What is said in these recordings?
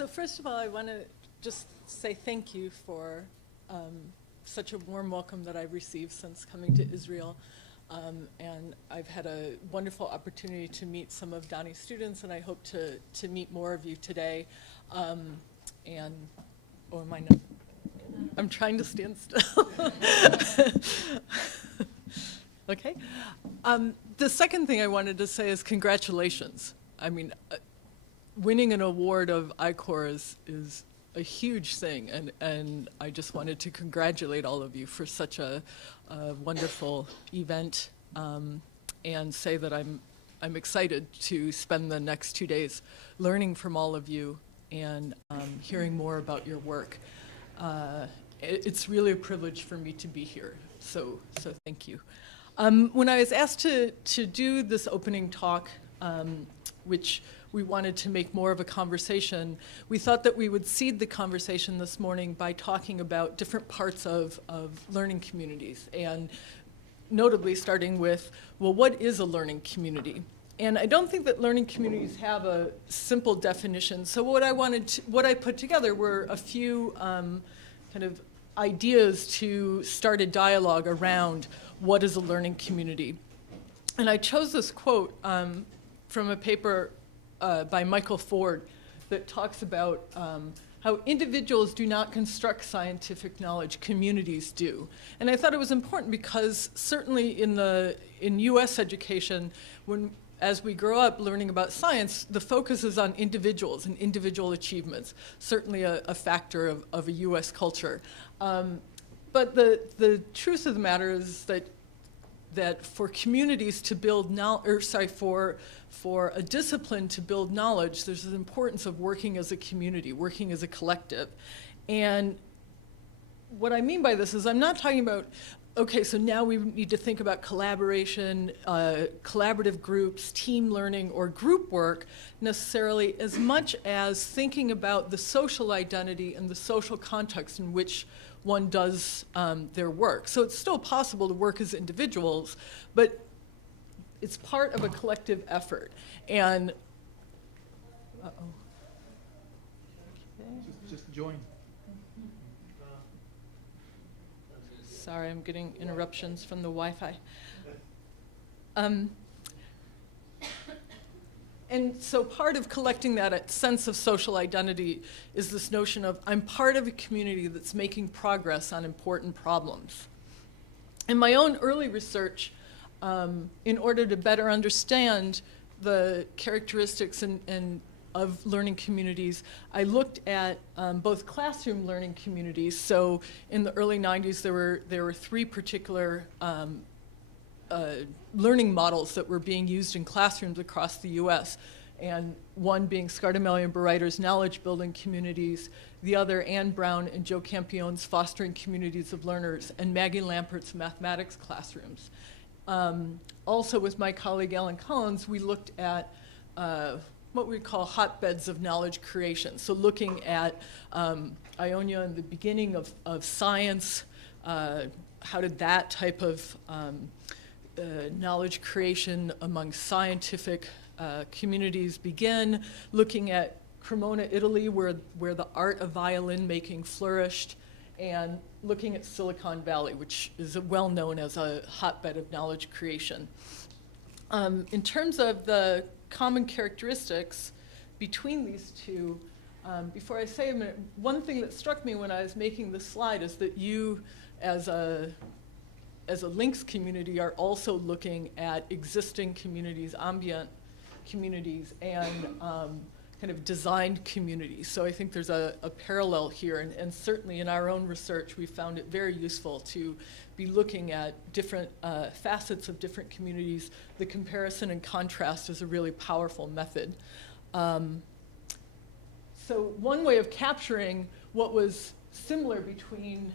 So first of all, I want to just say thank you for such a warm welcome that I've received since coming to Israel. And I've had a wonderful opportunity to meet some of Donnie's students, and I hope to meet more of you today. Oh, am I not? I'm trying to stand still. Okay. The second thing I wanted to say is congratulations. I mean, winning an award of I-Corps is a huge thing, and I just wanted to congratulate all of you for such a wonderful event, and say that I'm excited to spend the next 2 days learning from all of you and hearing more about your work. It's really a privilege for me to be here, so thank you. When I was asked to do this opening talk, which we wanted to make more of a conversation, we thought that we would seed the conversation this morning by talking about different parts of learning communities, and notably starting with, well, what is a learning community? And I don't think that learning communities have a simple definition, so what I put together were a few kind of ideas to start a dialogue around what is a learning community. And I chose this quote from a paper by Michael Ford that talks about how individuals do not construct scientific knowledge, communities do. And I thought it was important because certainly in US education, as we grow up learning about science, the focus is on individuals and individual achievements, certainly a factor of a US culture. But the truth of the matter is that for communities to build knowledge, for a discipline to build knowledge, there's the importance of working as a community, working as a collective. And what I mean by this is I'm not talking about, okay, so now we need to think about collaboration, collaborative groups, team learning, or group work necessarily, as much as thinking about the social identity and the social context in which one does their work. So it's still possible to work as individuals, but it's part of a collective effort. And, uh-oh. Okay. Just join. Sorry, I'm getting interruptions from the Wi-Fi. And so part of collecting that sense of social identity is this notion of I'm part of a community that's making progress on important problems. In my own early research, in order to better understand the characteristics of learning communities, I looked at both classroom learning communities. So in the early 90s, there were three particular learning models that were being used in classrooms across the US, and one being Scardamelli and Bereiter's knowledge building communities, the other Anne Brown and Joe Campione's fostering communities of learners, and Maggie Lampert's mathematics classrooms. Also with my colleague Alan Collins, we looked at what we call hotbeds of knowledge creation. So looking at Ionia and the beginning of science, how did that type of knowledge creation among scientific communities begin, looking at Cremona, Italy, where the art of violin making flourished, and looking at Silicon Valley, which is well known as a hotbed of knowledge creation. In terms of the common characteristics between these two, before I say a minute, one thing that struck me when I was making this slide is that you, as a links community, are also looking at existing communities, ambient communities, and kind of designed communities. So I think there's a parallel here, and certainly in our own research, we found it very useful to be looking at different facets of different communities. The comparison and contrast is a really powerful method. So one way of capturing what was similar between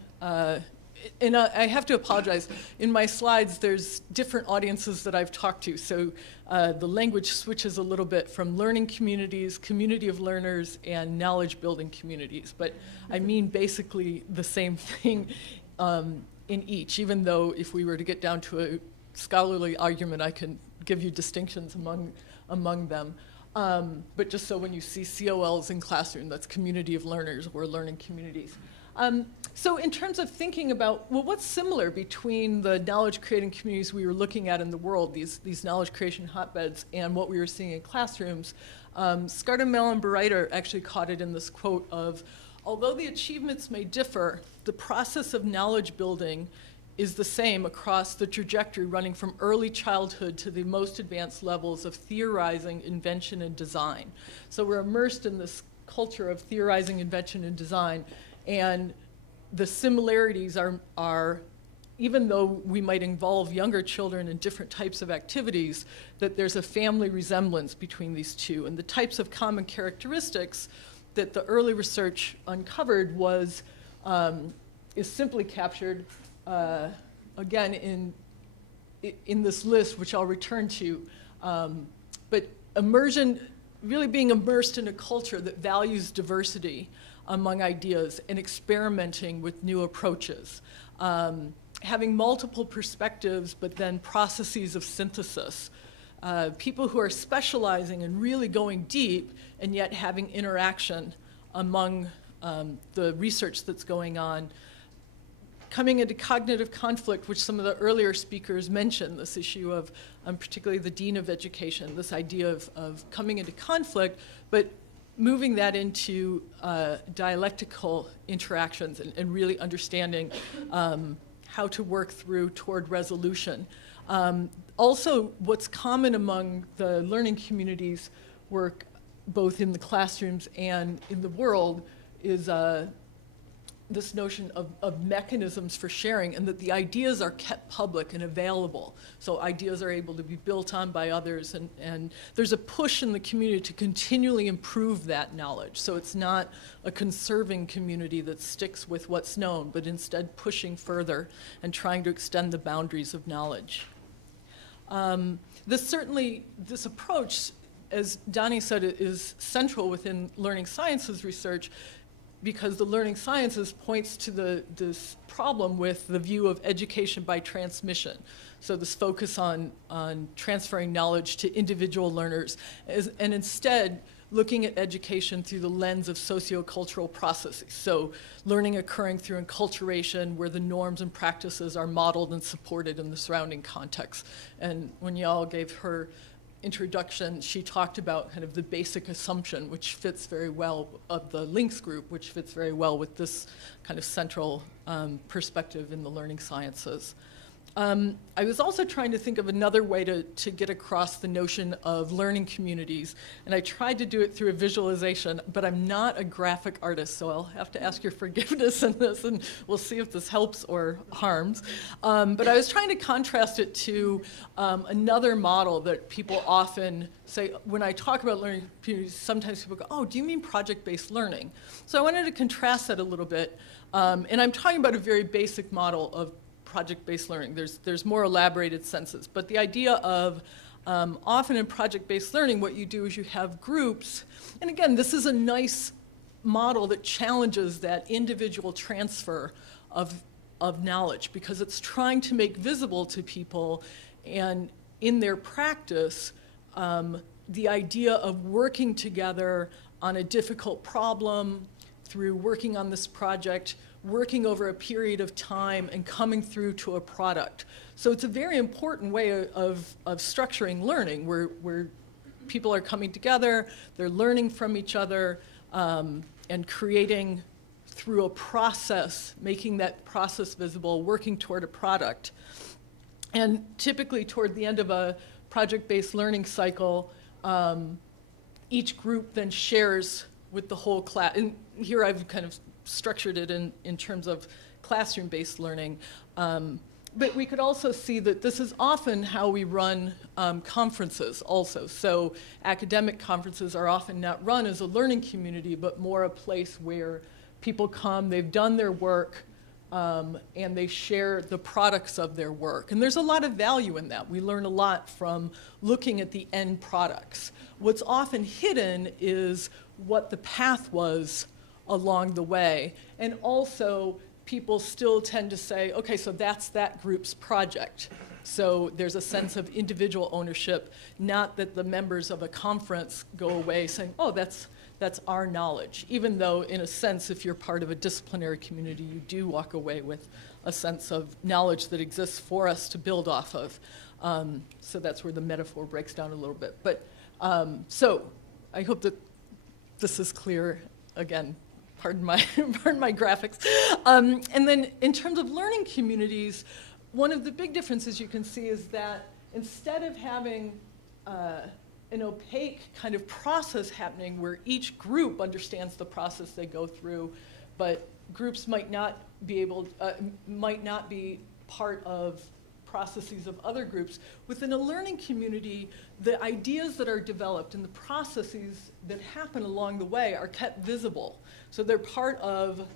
and I have to apologize. In my slides, there's different audiences that I've talked to. So the language switches a little bit from learning communities, community of learners, and knowledge building communities. But I mean basically the same thing in each, even though if we were to get down to a scholarly argument, I can give you distinctions among them. But just so when you see COLs in classroom, that's community of learners or learning communities. So in terms of thinking about, well, what's similar between the knowledge creating communities we were looking at in the world, these knowledge creation hotbeds, and what we were seeing in classrooms, Skardamel and Bereiter actually caught it in this quote of, although the achievements may differ, the process of knowledge building is the same across the trajectory running from early childhood to the most advanced levels of theorizing, invention, and design. So we're immersed in this culture of theorizing, invention, and design, and the similarities are, even though we might involve younger children in different types of activities, that there's a family resemblance between these two. And the types of common characteristics that the early research uncovered is simply captured, again, in this list, which I'll return to. But immersion, really being immersed in a culture that values diversity among ideas and experimenting with new approaches. Having multiple perspectives, but then processes of synthesis. People who are specializing and really going deep and yet having interaction among the research that's going on. Coming into cognitive conflict, which some of the earlier speakers mentioned, this issue of particularly the Dean of Education, this idea of coming into conflict, but moving that into dialectical interactions and really understanding how to work through toward resolution. Also, what's common among the learning communities work, both in the classrooms and in the world, is this notion of mechanisms for sharing, and that the ideas are kept public and available. So ideas are able to be built on by others, and there's a push in the community to continually improve that knowledge. So it's not a conserving community that sticks with what's known, but instead pushing further and trying to extend the boundaries of knowledge. This approach, as Donnie said, is central within learning sciences research, because the learning sciences points to this problem with the view of education by transmission. So this focus on transferring knowledge to individual learners, and instead looking at education through the lens of sociocultural processes. So learning occurring through enculturation, where the norms and practices are modeled and supported in the surrounding context. And when Yael gave her introduction, she talked about kind of the basic assumption, which fits very well, of the links group, which fits very well with this kind of central perspective in the learning sciences. I was also trying to think of another way to get across the notion of learning communities, and I tried to do it through a visualization, but I'm not a graphic artist, so I'll have to ask your forgiveness in this, and we'll see if this helps or harms. But I was trying to contrast it to another model that people often say, when I talk about learning communities, sometimes people go, oh, do you mean project-based learning? So I wanted to contrast that a little bit, and I'm talking about a very basic model of project-based learning. There's more elaborated senses, but the idea of often in project-based learning, what you do is you have groups, and again, this is a nice model that challenges that individual transfer of knowledge, because it's trying to make visible to people and in their practice the idea of working together on a difficult problem through working on this project, working over a period of time and coming through to a product. So it's a very important way of structuring learning, where people are coming together, they're learning from each other, and creating through a process, making that process visible, working toward a product. And typically toward the end of a project-based learning cycle, each group then shares with the whole class. And here I've kind of structured it in terms of classroom-based learning. But we could also see that this is often how we run conferences also. So academic conferences are often not run as a learning community, but more a place where people come, they've done their work, and they share the products of their work. And there's a lot of value in that. We learn a lot from looking at the end products. What's often hidden is what the path was along the way. And also, people still tend to say, okay, so that's that group's project. So there's a sense of individual ownership, not that the members of a conference go away saying, oh, that's our knowledge, even though in a sense, if you're part of a disciplinary community, you do walk away with a sense of knowledge that exists for us to build off of. So that's where the metaphor breaks down a little bit. But so I hope that this is clear. Again, pardon my graphics. And then in terms of learning communities, one of the big differences you can see is that instead of having an opaque kind of process happening where each group understands the process they go through, but groups might not be part of processes of other groups. Within a learning community, the ideas that are developed and the processes that happen along the way are kept visible. So they're part of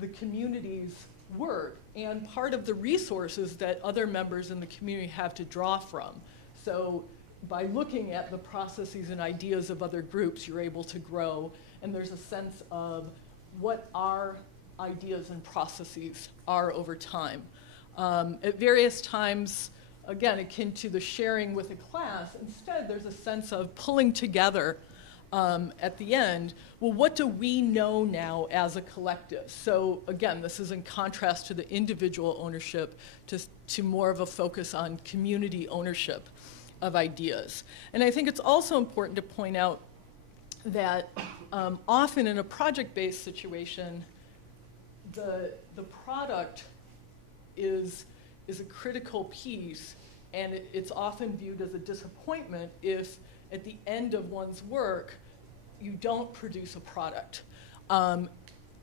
the community's work and part of the resources that other members in the community have to draw from. So by looking at the processes and ideas of other groups, you're able to grow, and there's a sense of what our ideas and processes are over time. At various times, again, akin to the sharing with a class, instead there's a sense of pulling together at the end, well, what do we know now as a collective? So again, this is in contrast to the individual ownership to more of a focus on community ownership of ideas. And I think it's also important to point out that often in a project-based situation, the product is a critical piece, and it's often viewed as a disappointment if at the end of one's work you don't produce a product. And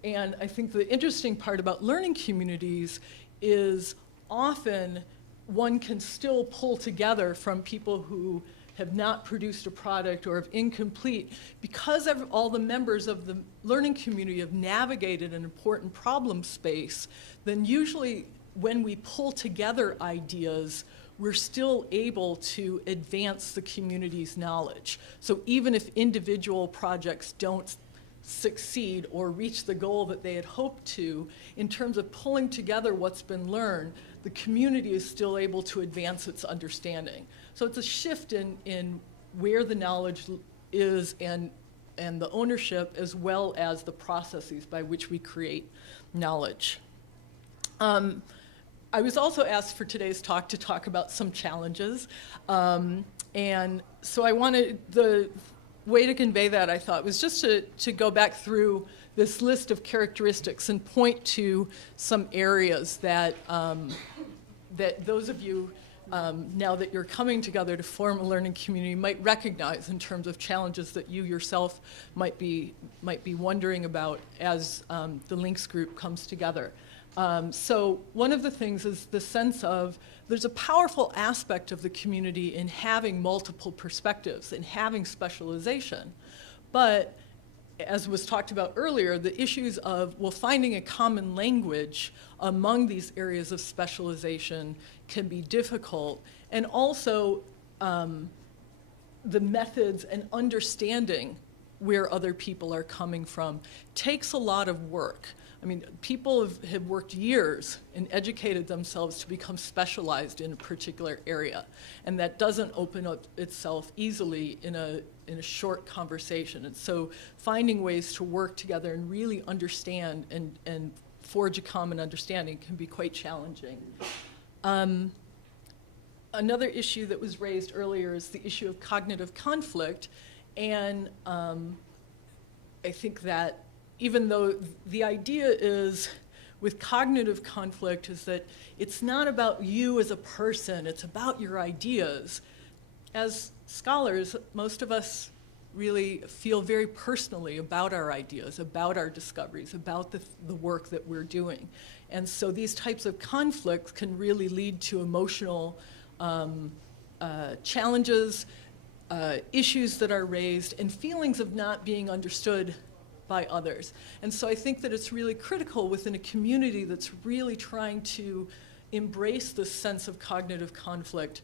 I think the interesting part about learning communities is often one can still pull together from people who have not produced a product or have incomplete, because all the members of the learning community have navigated an important problem space, then usually when we pull together ideas, we're still able to advance the community's knowledge. So even if individual projects don't succeed or reach the goal that they had hoped to, in terms of pulling together what's been learned, the community is still able to advance its understanding. So it's a shift in where the knowledge is and the ownership, as well as the processes by which we create knowledge. I was also asked for today's talk to talk about some challenges. And so I wanted, the way to convey that, I thought, was just to go back through this list of characteristics and point to some areas that, that those of you, now that you're coming together to form a learning community, might recognize in terms of challenges that you yourself might be wondering about as the Links group comes together. So one of the things is the sense of there's a powerful aspect of the community in having multiple perspectives and having specialization. But as was talked about earlier, the issues of, well, finding a common language among these areas of specialization can be difficult. And also the methods and understanding where other people are coming from takes a lot of work. I mean, people have worked years and educated themselves to become specialized in a particular area, and that doesn't open up itself easily in a short conversation. And so finding ways to work together and really understand and forge a common understanding can be quite challenging. Another issue that was raised earlier is the issue of cognitive conflict, and I think that even though the idea is with cognitive conflict is that it's not about you as a person, it's about your ideas. As scholars, most of us really feel very personally about our ideas, about our discoveries, about the work that we're doing. And so these types of conflicts can really lead to emotional challenges, issues that are raised, and feelings of not being understood by others. And so I think that it's really critical within a community that's really trying to embrace this sense of cognitive conflict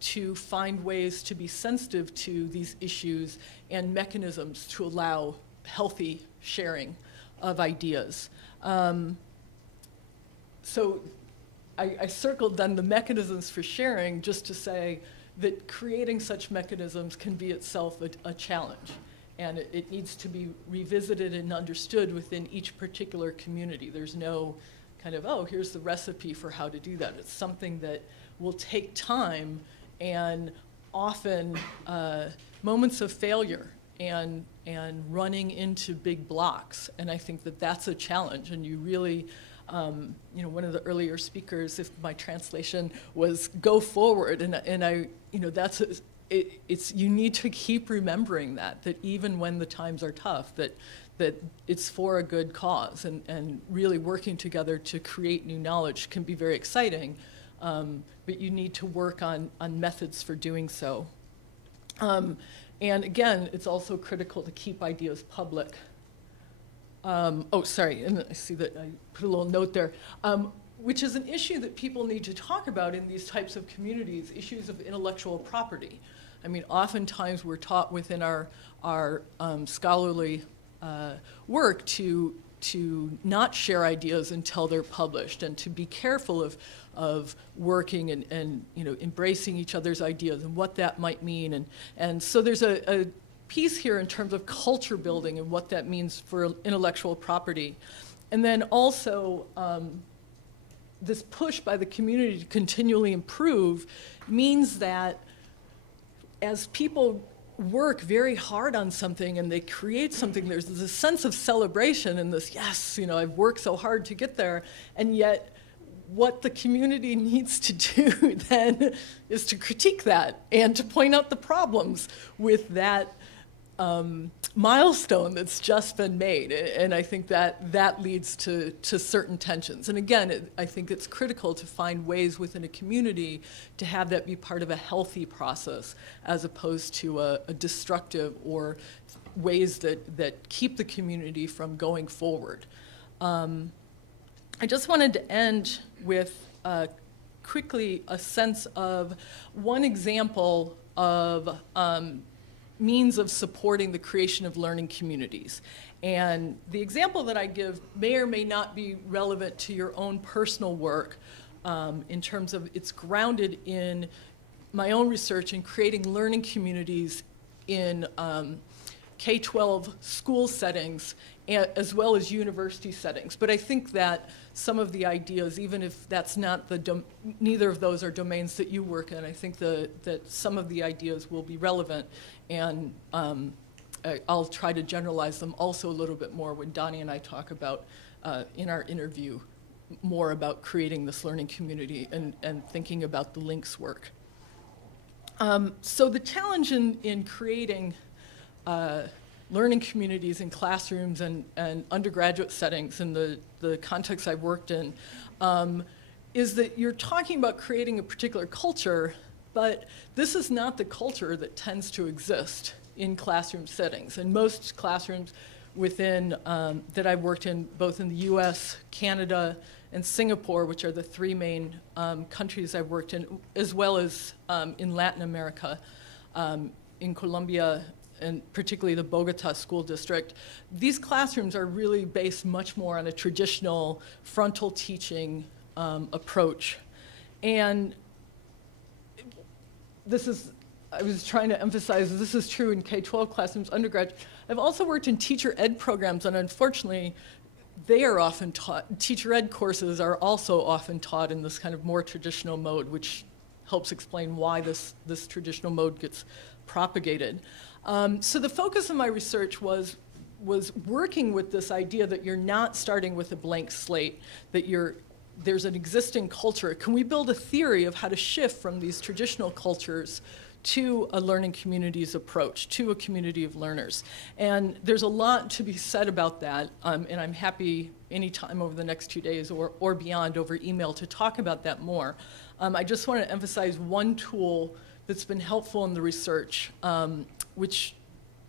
to find ways to be sensitive to these issues and mechanisms to allow healthy sharing of ideas. So I circled then the mechanisms for sharing just to say that creating such mechanisms can be itself a challenge. And it needs to be revisited and understood within each particular community. There's no kind of, oh, here's the recipe for how to do that. It's something that will take time and often moments of failure and running into big blocks. And I think that that's a challenge. And you really, you know, one of the earlier speakers, if my translation was go forward, and I, you know, that's it's you need to keep remembering that even when the times are tough, that it's for a good cause, and really working together to create new knowledge can be very exciting, but you need to work on methods for doing so. And again, it's also critical to keep ideas public. Oh, sorry, and I see that I put a little note there, which is an issue that people need to talk about in these types of communities, issues of intellectual property. I mean, oftentimes we're taught within our scholarly work to not share ideas until they're published, and to be careful of working and you know, embracing each other's ideas and what that might mean. And so there's a piece here in terms of culture building and what that means for intellectual property. And then also this push by the community to continually improve means that as people work very hard on something and they create something, there's this sense of celebration and this, yes, you know, I've worked so hard to get there. And yet what the community needs to do then is to critique that and to point out the problems with that milestone that's just been made. And I think that leads to certain tensions. And again, I think it's critical to find ways within a community to have that be part of a healthy process, as opposed to a destructive or ways that keep the community from going forward. I just wanted to end with quickly a sense of one example of means of supporting the creation of learning communities. And the example that I give may or may not be relevant to your own personal work, in terms of it's grounded in my own research in creating learning communities in K-12 school settings, as well as university settings. But I think that some of the ideas, even if that's not neither of those are domains that you work in, I think that some of the ideas will be relevant, and I'll try to generalize them also a little bit more when Donnie and I talk about, in our interview, more about creating this learning community and thinking about the links work. So the challenge in creating learning communities in classrooms and undergraduate settings in the context I've worked in is that you're talking about creating a particular culture, but this is not the culture that tends to exist in classroom settings. And most classrooms within that I've worked in, both in the US, Canada, and Singapore, which are the three main countries I've worked in, as well as in Latin America, in Colombia, and particularly the Bogota school district, these classrooms are really based much more on a traditional frontal teaching approach. And this is, I was trying to emphasize, this is true in K-12 classrooms, undergrad. I've also worked in teacher ed programs, and unfortunately, they are often taught, teacher ed courses are also often taught in this kind of more traditional mode, which helps explain why this traditional mode gets propagated. So the focus of my research was working with this idea that you're not starting with a blank slate, that there's an existing culture. Can we build a theory of how to shift from these traditional cultures to a learning communities approach, to a community of learners? And there's a lot to be said about that, and I'm happy anytime over the next 2 days or beyond over email to talk about that more. I just want to emphasize one tool that's been helpful in the research, which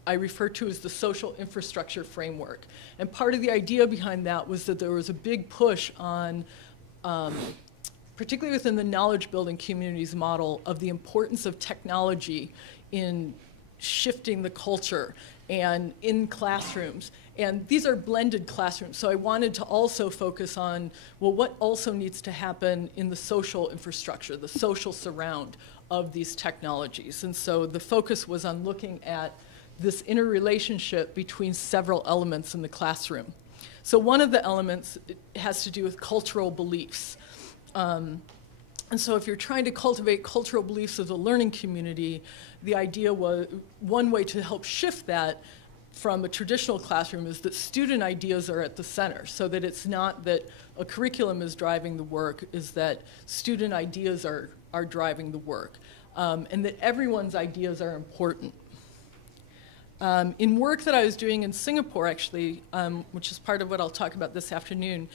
I refer to as the social infrastructure framework. And part of the idea behind that was that there was a big push on, particularly within the knowledge building communities model, of the importance of technology in shifting the culture and in classrooms. And these are blended classrooms, so I wanted to also focus on, well, what also needs to happen in the social infrastructure, the social surround of these technologies. And so the focus was on looking at this interrelationship between several elements in the classroom. So one of the elements has to do with cultural beliefs. And so if you're trying to cultivate cultural beliefs as a learning community, the idea was, one way to help shift that from a traditional classroom is that student ideas are at the center, so that it's not that a curriculum is driving the work, is that student ideas are driving the work, and that everyone's ideas are important. In work that I was doing in Singapore, actually, which is part of what I'll talk about this afternoon,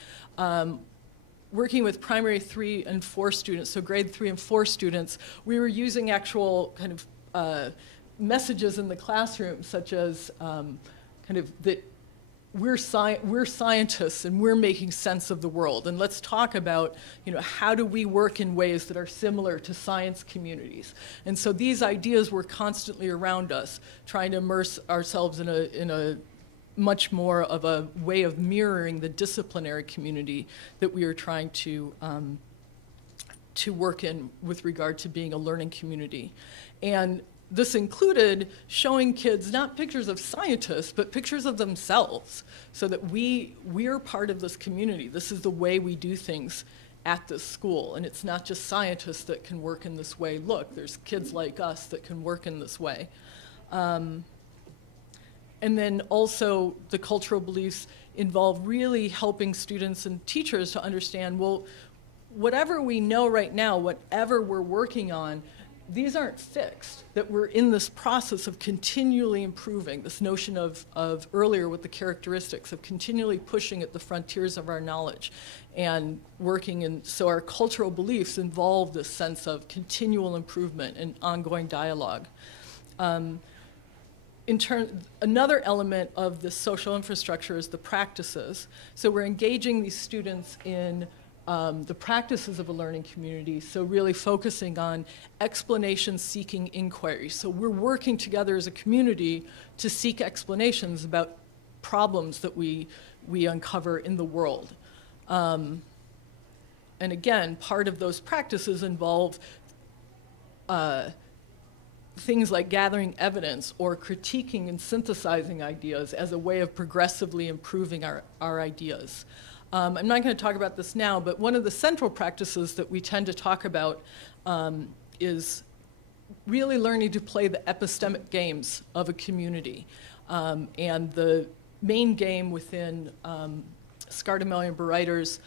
working with primary 3 and 4 students, so grade 3 and 4 students, we were using actual kind of messages in the classroom, such as kind of that we're scientists and we're making sense of the world, and let's talk about, you know, how do we work in ways that are similar to science communities. And so these ideas were constantly around us, trying to immerse ourselves in a much more of a way of mirroring the disciplinary community that we were trying to work in with regard to being a learning community. And this included showing kids not pictures of scientists, but pictures of themselves, so that we're part of this community. This is the way we do things at this school, and it's not just scientists that can work in this way. Look, there's kids like us that can work in this way. And then also the cultural beliefs involve really helping students and teachers to understand, well, whatever we know right now, whatever we're working on, these aren't fixed, that we're in this process of continually improving, this notion of earlier with the characteristics, of continually pushing at the frontiers of our knowledge and working in, so our cultural beliefs involve this sense of continual improvement and ongoing dialogue. Another element of the social infrastructure is the practices. So we're engaging these students in the practices of a learning community, so really focusing on explanation-seeking inquiry. So we're working together as a community to seek explanations about problems that we uncover in the world. And again, part of those practices involve things like gathering evidence or critiquing and synthesizing ideas as a way of progressively improving our ideas. I'm not going to talk about this now, but one of the central practices that we tend to talk about is really learning to play the epistemic games of a community. And the main game within Scartameli and Bereiter's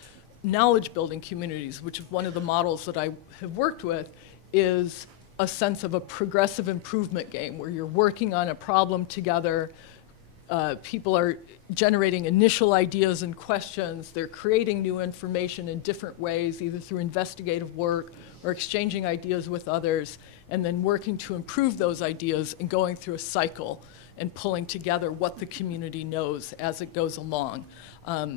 knowledge-building communities, which is one of the models that I have worked with, is a sense of a progressive improvement game where you're working on a problem together. People are generating initial ideas and questions. They're creating new information in different ways, either through investigative work or exchanging ideas with others, and then working to improve those ideas and going through a cycle and pulling together what the community knows as it goes along.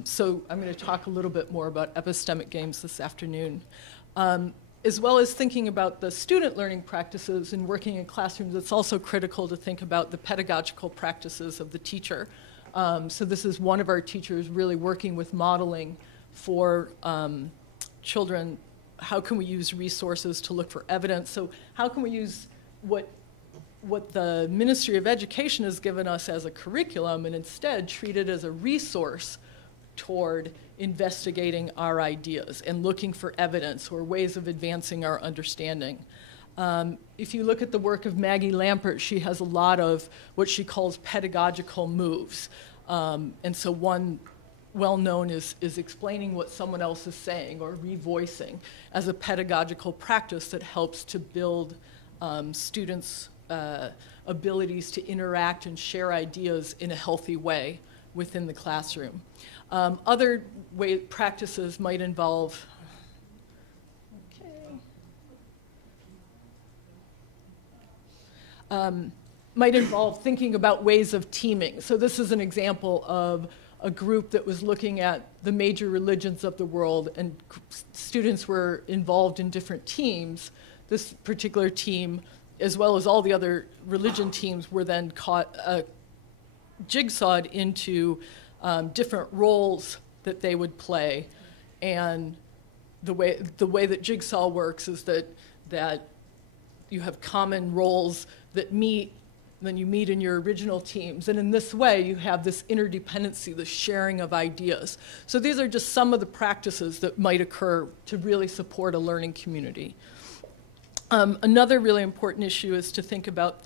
So I'm going to talk a little bit more about epistemic games this afternoon. As well as thinking about the student learning practices and working in classrooms, it's also critical to think about the pedagogical practices of the teacher. So this is one of our teachers really working with modeling for children. How can we use resources to look for evidence? So how can we use what the Ministry of Education has given us as a curriculum and instead treat it as a resource toward investigating our ideas and looking for evidence or ways of advancing our understanding. If you look at the work of Maggie Lampert, she has a lot of what she calls pedagogical moves. And so one well-known is explaining what someone else is saying or revoicing as a pedagogical practice that helps to build students' abilities to interact and share ideas in a healthy way within the classroom. Other practices might involve, thinking about ways of teaming. So this is an example of a group that was looking at the major religions of the world, and students were involved in different teams. This particular team as well as all the other religion teams, were then jigsawed into different roles that they would play. And the way that Jigsaw works is that you have common roles that meet, then you meet in your original teams. And in this way, you have this interdependency, the sharing of ideas. So these are just some of the practices that might occur to really support a learning community. Another really important issue is to think about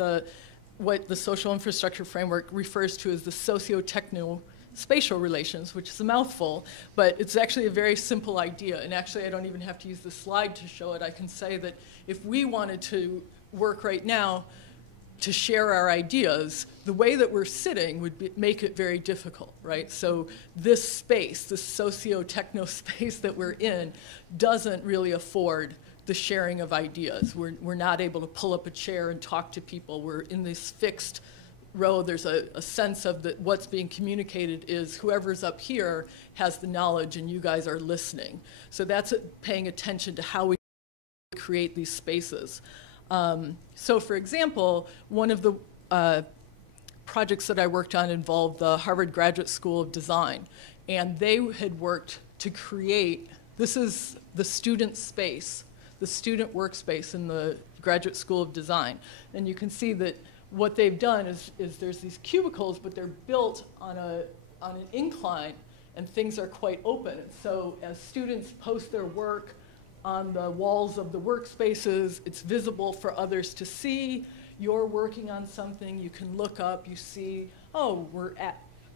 what the social infrastructure framework refers to as the socio-techno-spatial relations, which is a mouthful, but it's actually a very simple idea. And actually, I don't even have to use the slide to show it. I can say that if we wanted to work right now to share our ideas, the way that we're sitting would make it very difficult, right? So this space, this socio-techno space that we're in, doesn't really afford the sharing of ideas. We're not able to pull up a chair and talk to people. We're in this fixed row. There's a sense of that what's being communicated is whoever's up here has the knowledge and you guys are listening. So that's paying attention to how we create these spaces. So for example, one of the projects that I worked on involved the Harvard Graduate School of Design. And they had worked to create, this is the student space, the student workspace in the Graduate School of Design. And you can see that what they've done is there's these cubicles, but they're built on an incline, and things are quite open. And so as students post their work on the walls of the workspaces, it's visible for others to see. You're working on something, you can look up, you see, oh,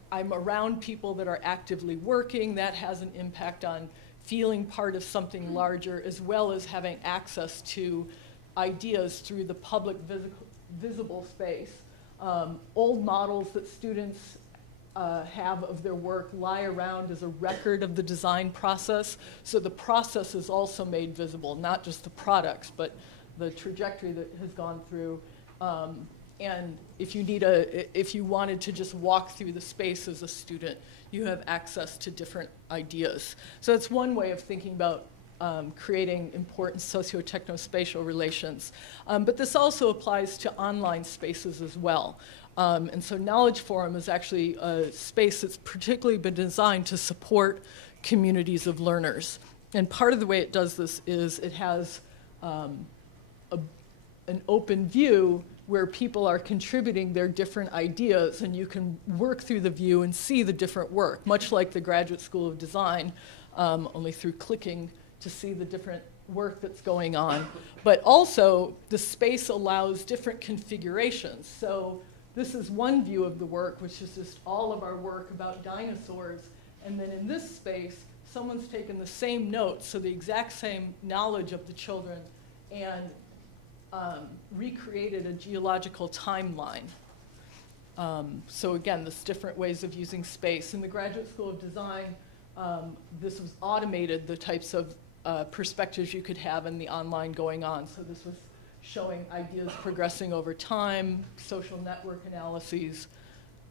I'm around people that are actively working. That has an impact on feeling part of something larger, as well as having access to ideas through the public visible space. Old models that students have of their work lie around as a record of the design process. So the process is also made visible, not just the products, but the trajectory that has gone through. And if you wanted to just walk through the space as a student, you have access to different ideas. So it's one way of thinking about creating important socio-techno-spatial relations. But this also applies to online spaces as well. And so Knowledge Forum is actually a space that's particularly been designed to support communities of learners. And part of the way it does this is it has an open view where people are contributing their different ideas, and you can work through the view and see the different work, much like the Graduate School of Design, only through clicking to see the different work that's going on. But also, the space allows different configurations. So this is one view of the work, which is just all of our work about dinosaurs. And then in this space, someone's taken the same notes, so the exact same knowledge of the children, and recreated a geological timeline. So again, there's different ways of using space. In the Graduate School of Design, this was automated, the types of perspectives you could have in the online going on. So this was showing ideas progressing over time, social network analyses.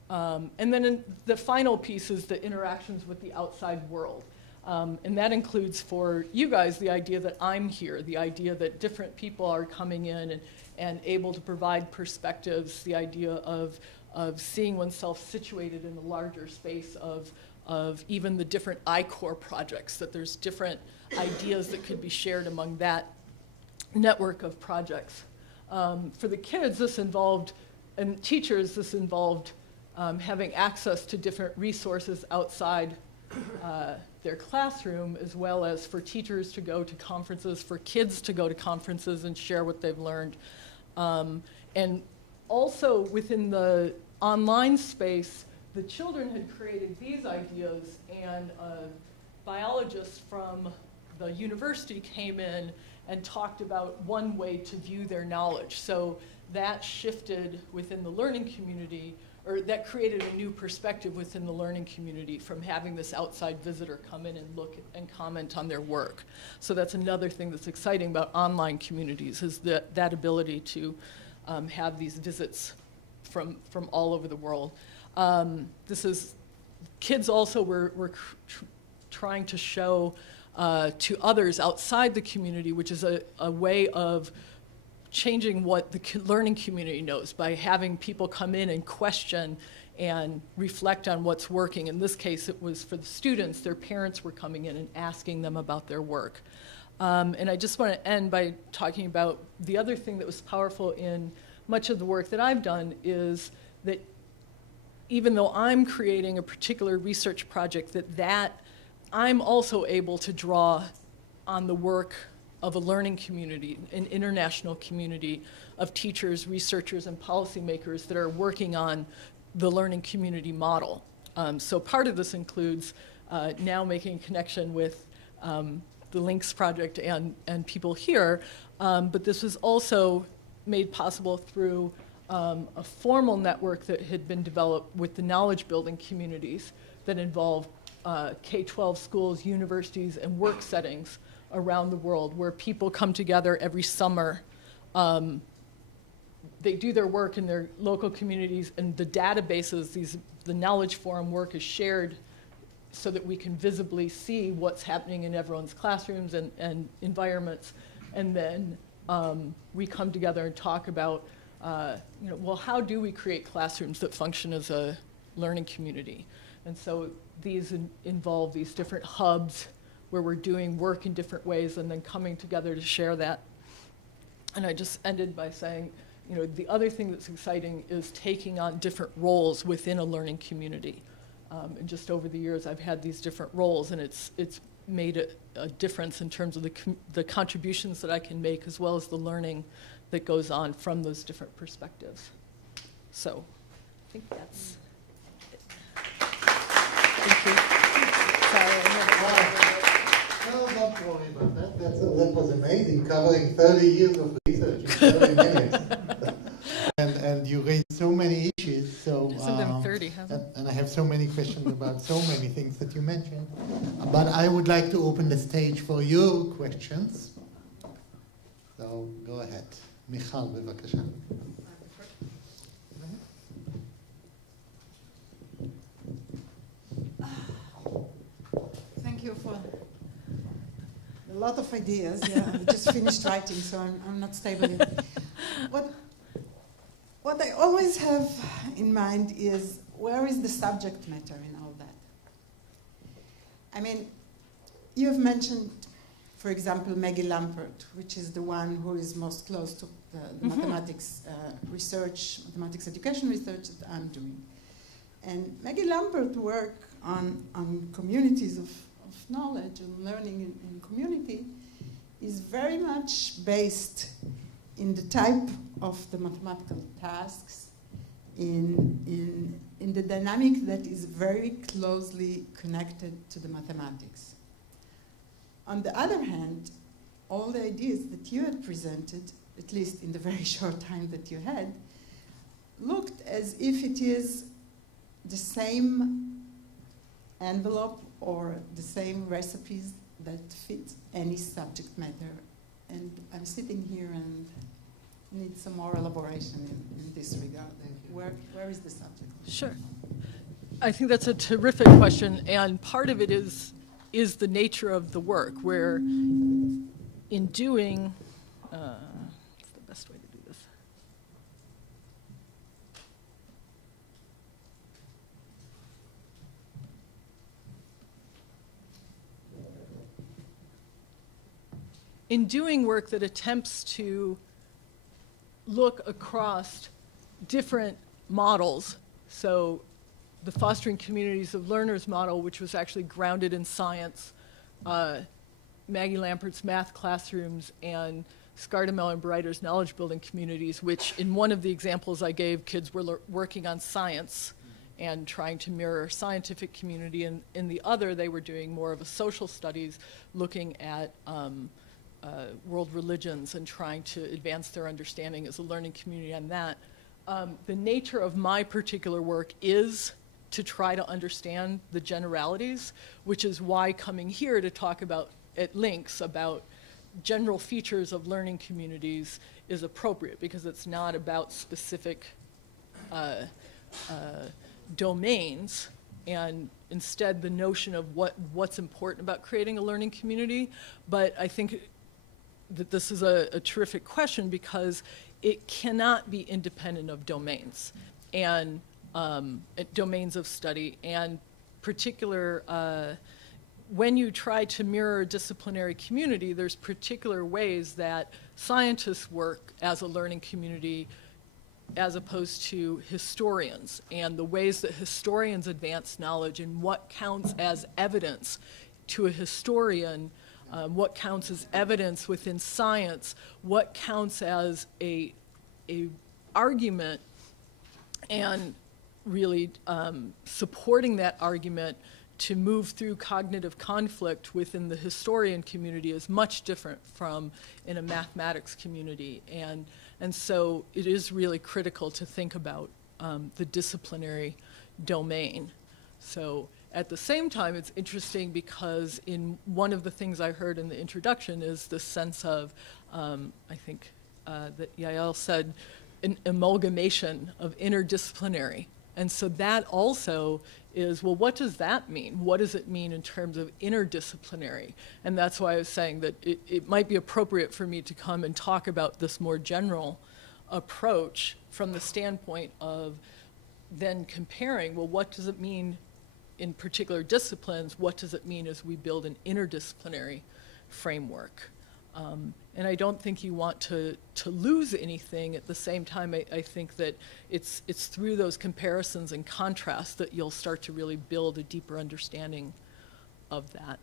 And then the final piece is the interactions with the outside world. And that includes for you guys the idea that I'm here, the idea that different people are coming in and able to provide perspectives, the idea of seeing oneself situated in the larger space of even the different I-Core projects, that there's different ideas that could be shared among that network of projects. For the kids, this involved, and teachers, this involved having access to different resources outside their classroom, as well as for teachers to go to conferences, for kids to go to conferences and share what they've learned. And also within the online space, the children had created these ideas, and a biologist from the university came in and talked about one way to view their knowledge. So that shifted within the learning community, or that created a new perspective within the learning community from having this outside visitor come in and look and comment on their work. So that's another thing that's exciting about online communities, is that ability to have these visits from all over the world. This is, kids also were trying to show to others outside the community, which is a way of changing what the learning community knows by having people come in and question and reflect on what's working. In this case, it was for the students. Their parents were coming in and asking them about their work. And I just want to end by talking about the other thing that was powerful in much of the work that I've done is that even though I'm creating a particular research project, that I'm also able to draw on the work of a learning community, an international community of teachers, researchers, and policymakers that are working on the learning community model. So part of this includes now making a connection with the Links project and people here, but this was also made possible through a formal network that had been developed with the knowledge building communities that involve K-12 schools, universities, and work settings around the world where people come together every summer. They do their work in their local communities, and the databases, the knowledge forum work is shared so that we can visibly see what's happening in everyone's classrooms and environments. And then we come together and talk about, well, how do we create classrooms that function as a learning community? And so these involve these different hubs where we're doing work in different ways and then coming together to share that. And I just ended by saying, the other thing that's exciting is taking on different roles within a learning community. And just over the years, I've had these different roles, and it's made a difference in terms of the contributions that I can make, as well as the learning that goes on from those different perspectives. So I think that's it. Thank you. Sorry, No, don't worry about that. That was amazing, covering 30 years of research in 30 minutes. And you raised so many issues. So hasn't been 30, has it? And I have so many questions about so many things that you mentioned. But I would like to open the stage for your questions. So go ahead. מיכל, בבקשה. Thank you for a lot of ideas. Yeah, I just finished writing, so I'm not stable yet. What I always have in mind is, where is the subject matter in all that? I mean, you've mentioned, for example, Maggie Lampert, which is the one who is most close to the mathematics research, mathematics education research that I'm doing. And Maggie Lampert work on communities of knowledge and learning in community is very much based in the type of the mathematical tasks, in the dynamic that is very closely connected to the mathematics. On the other hand, all the ideas that you had presented, at least in the very short time that you had, looked as if it is the same envelope or the same recipes that fit any subject matter. And I'm sitting here and need some more elaboration in this regard. Where is the subject? Sure. I think that's a terrific question, and part of it is the nature of the work, where in doing, what's the best way to do this? In doing work that attempts to look across different models, so the Fostering Communities of Learners model, which was actually grounded in science, Maggie Lampert's math classrooms, and Skardamel and Breiter's knowledge building communities, which in one of the examples I gave, kids were working on science and trying to mirror scientific community, and in the other they were doing more of a social studies, looking at world religions and trying to advance their understanding as a learning community on that. The nature of my particular work is to try to understand the generalities, which is why coming here to talk about, at Links, about general features of learning communities is appropriate, because it's not about specific domains, and instead the notion of what's important about creating a learning community. But I think that this is a terrific question because it cannot be independent of domains and domains of study, and particular, when you try to mirror a disciplinary community, there's particular ways that scientists work as a learning community as opposed to historians, and the ways that historians advance knowledge and what counts as evidence to a historian, what counts as evidence within science, what counts as a argument, and really supporting that argument to move through cognitive conflict within the historian community is much different from in a mathematics community. And so it is really critical to think about the disciplinary domain. So at the same time, it's interesting because in one of the things I heard in the introduction is the sense of, I think that Yael said, an amalgamation of interdisciplinary. And so that also is, well, what does that mean? What does it mean in terms of interdisciplinary? And that's why I was saying that it might be appropriate for me to come and talk about this more general approach from the standpoint of then comparing, well, what does it mean in particular disciplines? What does it mean as we build an interdisciplinary framework? And I don't think you want to lose anything. At the same time, I think that it's through those comparisons and contrasts that you'll start to really build a deeper understanding of that.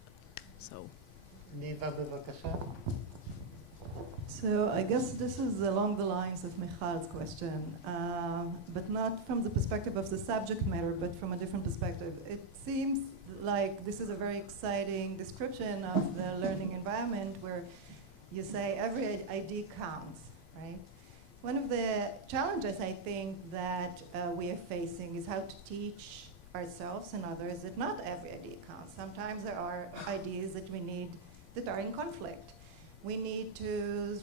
So, Niva, bevakasha. So I guess this is along the lines of Michal's question, but not from the perspective of the subject matter, but from a different perspective. It seems like this is a very exciting description of the learning environment where you say every idea counts, right? One of the challenges I think that we are facing is how to teach ourselves and others that not every idea counts. Sometimes there are ideas that we need that are in conflict. We need to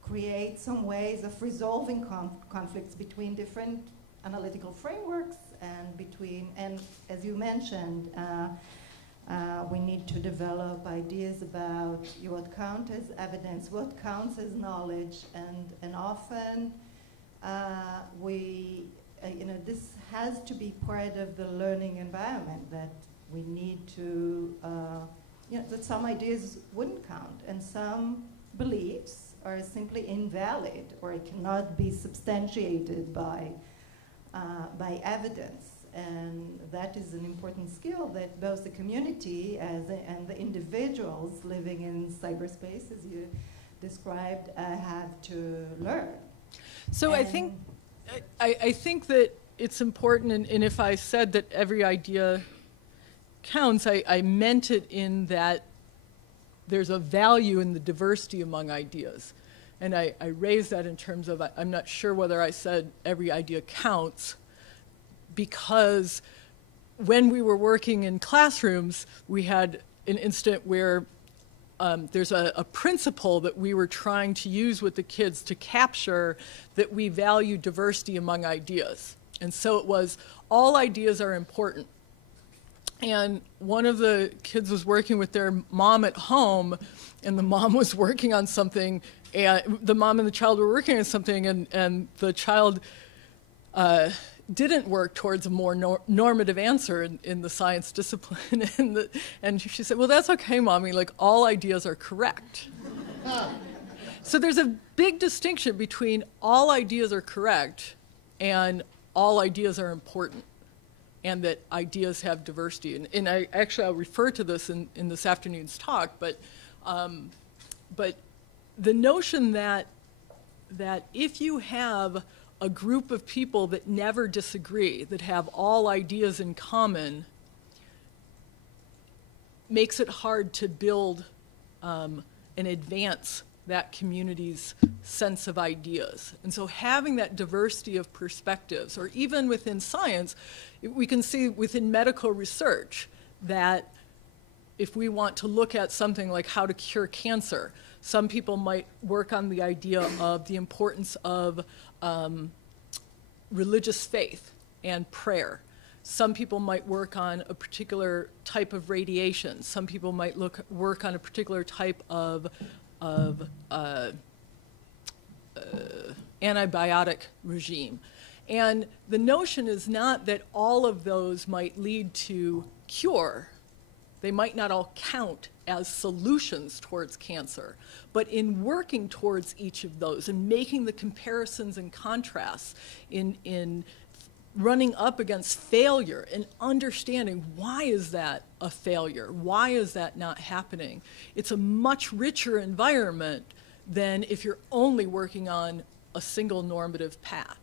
create some ways of resolving conflicts between different analytical frameworks and as you mentioned, we need to develop ideas about what counts as evidence, what counts as knowledge, and often this has to be part of the learning environment, that we need to, that some ideas wouldn't count, and some beliefs are simply invalid or cannot be substantiated by evidence. And that is an important skill that both the community and the individuals living in cyberspace, as you described, have to learn. So I think that it's important, and if I said that every idea counts, I meant it in that there's a value in the diversity among ideas. And I raised that in terms of, I'm not sure whether I said every idea counts, because when we were working in classrooms, we had an instant where there's a principle that we were trying to use with the kids to capture that we value diversity among ideas. And so it was, all ideas are important. And one of the kids was working with their mom at home, and the mom was working on something, and the mom and the child were working on something, and the child didn't work towards a more normative answer in the science discipline. And she said, well, that's okay, Mommy, like all ideas are correct. So there's a big distinction between all ideas are correct and all ideas are important, and that ideas have diversity. And I'll refer to this in this afternoon's talk, but the notion that if you have a group of people that never disagree, that have all ideas in common, makes it hard to build and advance that community's sense of ideas. And so having that diversity of perspectives, or even within science, we can see within medical research that if we want to look at something like how to cure cancer, some people might work on the idea of the importance of religious faith and prayer. Some people might work on a particular type of radiation. Some people might work on a particular type of of antibiotic regime. And the notion is not that all of those might lead to cure. They might not all count as solutions towards cancer. But in working towards each of those and making the comparisons and contrasts, in running up against failure and understanding why is that a failure? Why is that not happening? It's a much richer environment than if you're only working on a single normative path.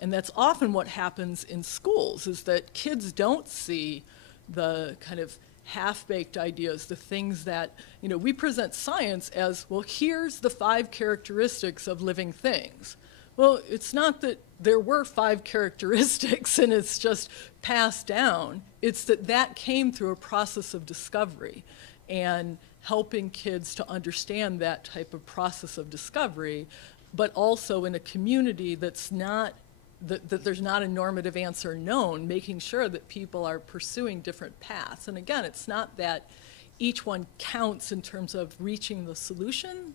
And that's often what happens in schools, is that kids don't see the kind of half-baked ideas, the things that, you know, we present science as, well, here's the 5 characteristics of living things. Well, it's not that there were 5 characteristics and it's just passed down. It's that that came through a process of discovery, and helping kids to understand that type of process of discovery, but also in a community that's not, that there's not a normative answer known, making sure that people are pursuing different paths. And again, it's not that each one counts in terms of reaching the solution,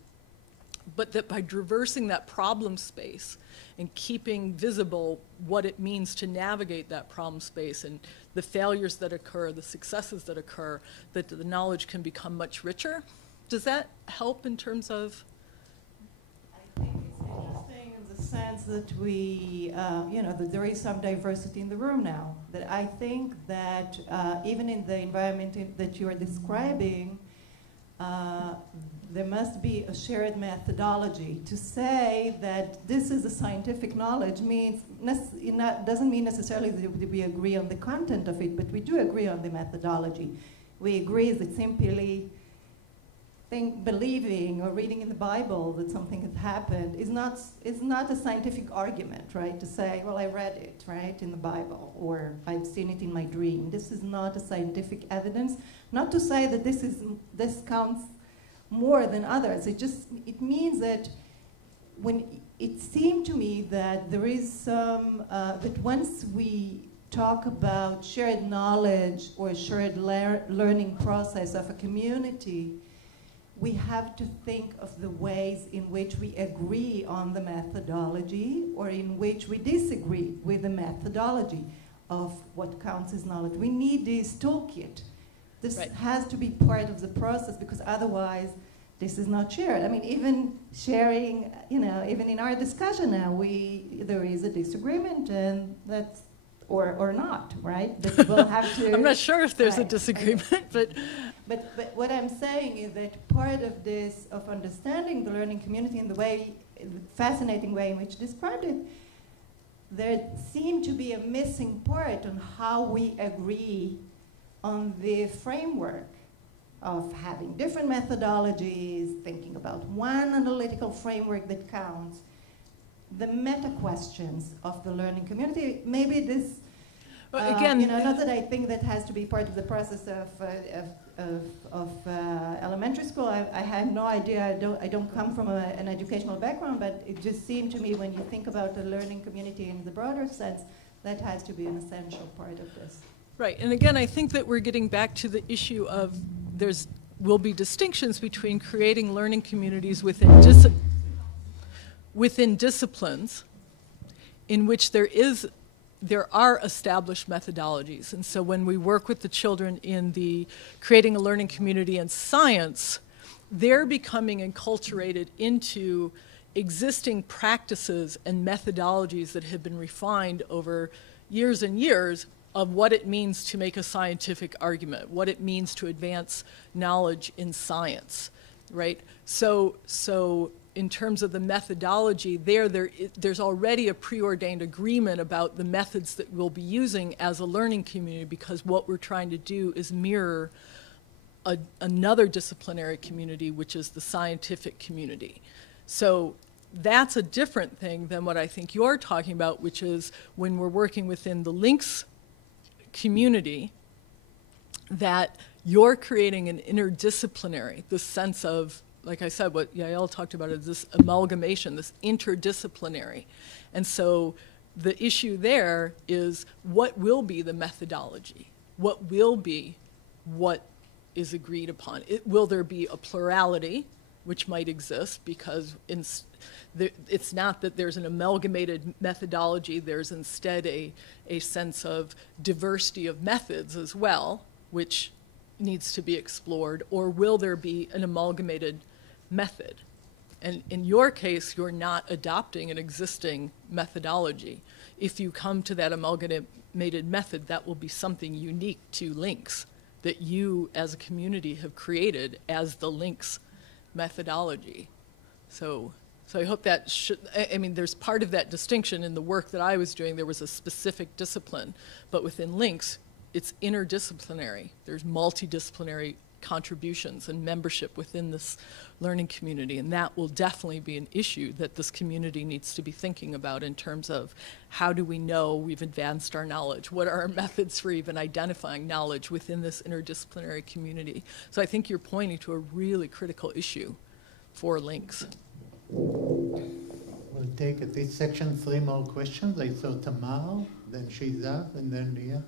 but that by traversing that problem space and keeping visible what it means to navigate that problem space and the failures that occur, the successes that occur, that the knowledge can become much richer. Does that help in terms of? I think it's interesting in the sense that we, that there is some diversity in the room now. That I think that even in the environment that you are describing, there must be a shared methodology. To say that this is a scientific knowledge doesn't mean necessarily that we agree on the content of it, but we do agree on the methodology. We agree that simply believing or reading in the Bible that something has happened is not a scientific argument, right? To say, well, I read it, right, in the Bible, or I've seen it in my dream. This is not a scientific evidence. Not to say that this counts more than others. It means that when it seemed to me that there is some, that once we talk about shared knowledge or shared learning process of a community, we have to think of the ways in which we agree on the methodology or in which we disagree with the methodology of what counts as knowledge. We need this toolkit. This has to be part of the process, because otherwise this is not shared. I mean, even sharing, even in our discussion now, there is a disagreement, and that's, or not, right? That we'll have to. I'm not sure if there's a disagreement, but what I'm saying is that part of this, of understanding the learning community in the fascinating way in which you described it, there seemed to be a missing part on how we agree on the framework of having different methodologies, thinking about one analytical framework that counts, the meta questions of the learning community. Maybe this, again, not that I think that has to be part of the process of elementary school. I have no idea. I don't come from an educational background, but it just seemed to me when you think about the learning community in the broader sense, that has to be an essential part of this. Right, and again, I think that we're getting back to the issue of will be distinctions between creating learning communities within disciplines in which there are established methodologies. And so when we work with the children in the creating a learning community in science, they're becoming enculturated into existing practices and methodologies that have been refined over years and years of what it means to make a scientific argument, what it means to advance knowledge in science, right? So in terms of the methodology, there's already a preordained agreement about the methods that we'll be using as a learning community, because what we're trying to do is mirror another disciplinary community, which is the scientific community. So that's a different thing than what I think you're talking about, which is when we're working within the links community, that you're creating an interdisciplinary, the sense of, like I said, what Yael talked about is this amalgamation, this interdisciplinary. And so the issue there is what will be the methodology? What is agreed upon? Will there be a plurality which might exist, because it's not that there's an amalgamated methodology, there's instead a sense of diversity of methods as well, which needs to be explored, or will there be an amalgamated method? And in your case, you're not adopting an existing methodology. If you come to that amalgamated method, that will be something unique to links that you as a community have created as the links methodology. So I hope that I mean, there's part of that distinction in the work that I was doing. There was a specific discipline, but within links, it's interdisciplinary. There's multidisciplinary contributions and membership within this learning community, and that will definitely be an issue that this community needs to be thinking about in terms of how do we know we've advanced our knowledge? What are our methods for even identifying knowledge within this interdisciplinary community? So I think you're pointing to a really critical issue for links. We'll take at this section 3 more questions. I saw Tamar, then Shiza, and then Leah.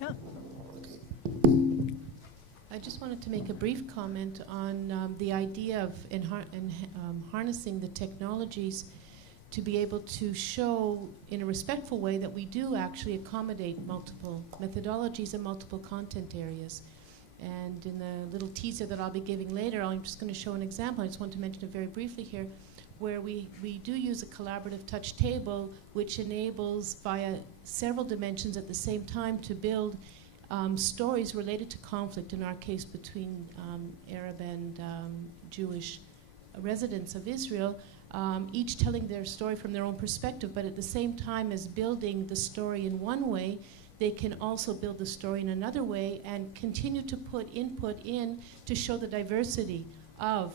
Yeah. I just wanted to make a brief comment on the idea of harnessing the technologies to be able to show in a respectful way that we do actually accommodate multiple methodologies and multiple content areas. And in the little teaser that I'll be giving later, I'm just going to show an example. I just want to mention it very briefly here, where we do use a collaborative touch table, which enables via several dimensions at the same time to build stories related to conflict, in our case between Arab and Jewish residents of Israel, each telling their story from their own perspective, but at the same time as building the story in one way, they can also build the story in another way and continue to put input in to show the diversity of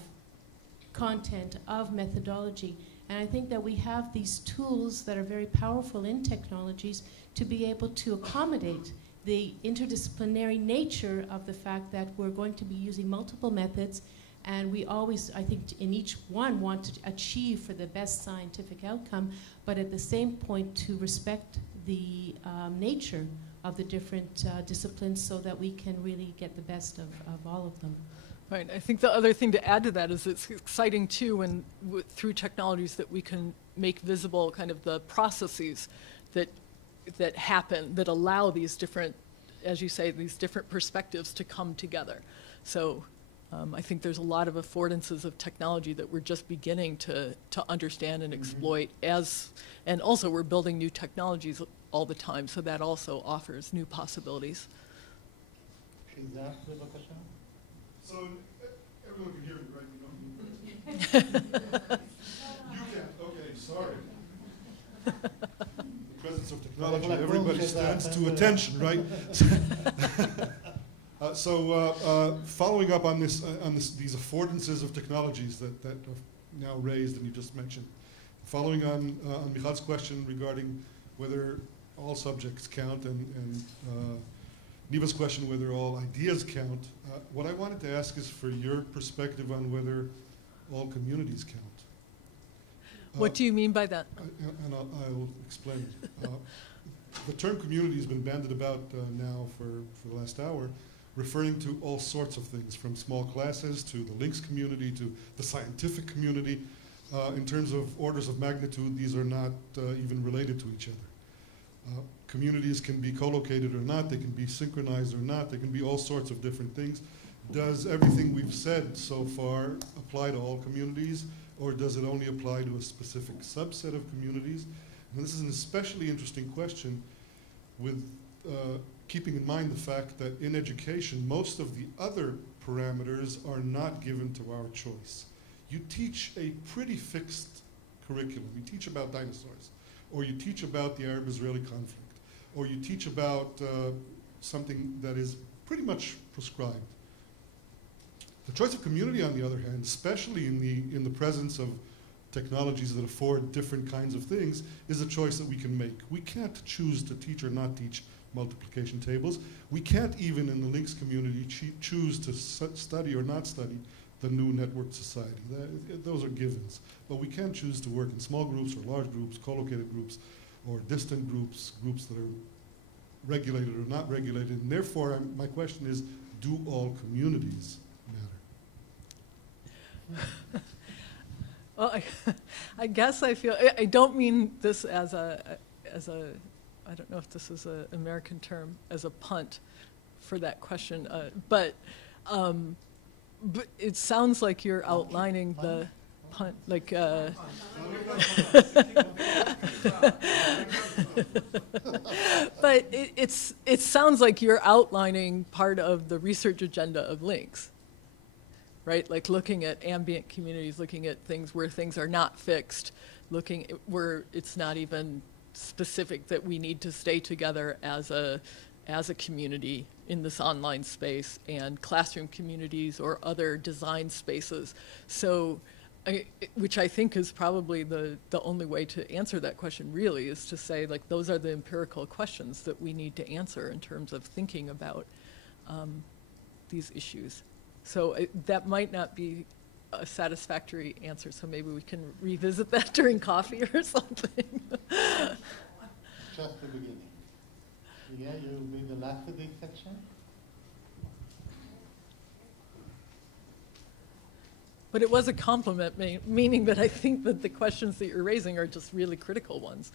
content, of methodology. And I think that we have these tools that are very powerful in technologies to be able to accommodate the interdisciplinary nature of the fact that we're going to be using multiple methods, and we always, I think, in each one want to achieve for the best scientific outcome, but at the same point to respect the nature of the different disciplines so that we can really get the best of all of them. Right. I think the other thing to add to that is it's exciting too when through technologies that we can make visible kind of the processes that happen, that allow these different, as you say, these different perspectives to come together. So I think there's a lot of affordances of technology that we're just beginning to understand and exploit and also we're building new technologies all the time, so that also offers new possibilities. So everyone can hear me, right? You can. Okay, sorry. Presence of technology, everybody stands to attention, right? Following up on these affordances of technologies that are now raised and you just mentioned, following on Michal's question regarding whether all subjects count and Neva's question whether all ideas count, what I wanted to ask is for your perspective on whether all communities count. What do you mean by that? And I'll explain it. The term community has been bandied about now for the last hour, referring to all sorts of things, from small classes to the links community to the scientific community. In terms of orders of magnitude, these are not even related to each other. Communities can be co-located or not, they can be synchronized or not, they can be all sorts of different things. Does everything we've said so far apply to all communities, or does it only apply to a specific subset of communities? And this is an especially interesting question with keeping in mind the fact that in education, most of the other parameters are not given to our choice. You teach a pretty fixed curriculum. You teach about dinosaurs, or you teach about the Arab-Israeli conflict, or you teach about something that is pretty much prescribed. The choice of community, on the other hand, especially in the presence of technologies that afford different kinds of things, is a choice that we can make. We can't choose to teach or not teach multiplication tables. We can't even in the links community choose to study or not study the new networked society. Those are givens. But we can choose to work in small groups or large groups, co-located groups, or distant groups, groups that are regulated or not regulated. And therefore, my question is, do all communities matter? Well, I guess I feel, I don't mean this as a, I don't know if this is an American term, as a punt for that question, but it sounds like you're outlining the punt, like, but it sounds like you're outlining part of the research agenda of links, right? Like looking at ambient communities, looking at things where things are not fixed, looking at where it's not even specific that we need to stay together as a community in this online space, and classroom communities or other design spaces. So, which I think is probably the only way to answer that question really, is to say, like, those are the empirical questions that we need to answer in terms of thinking about these issues. So that might not be a satisfactory answer, so maybe we can revisit that during coffee or something. Just the beginning. Yeah, you'll be the last of this section. But it was a compliment, meaning that I think that the questions that you're raising are just really critical ones.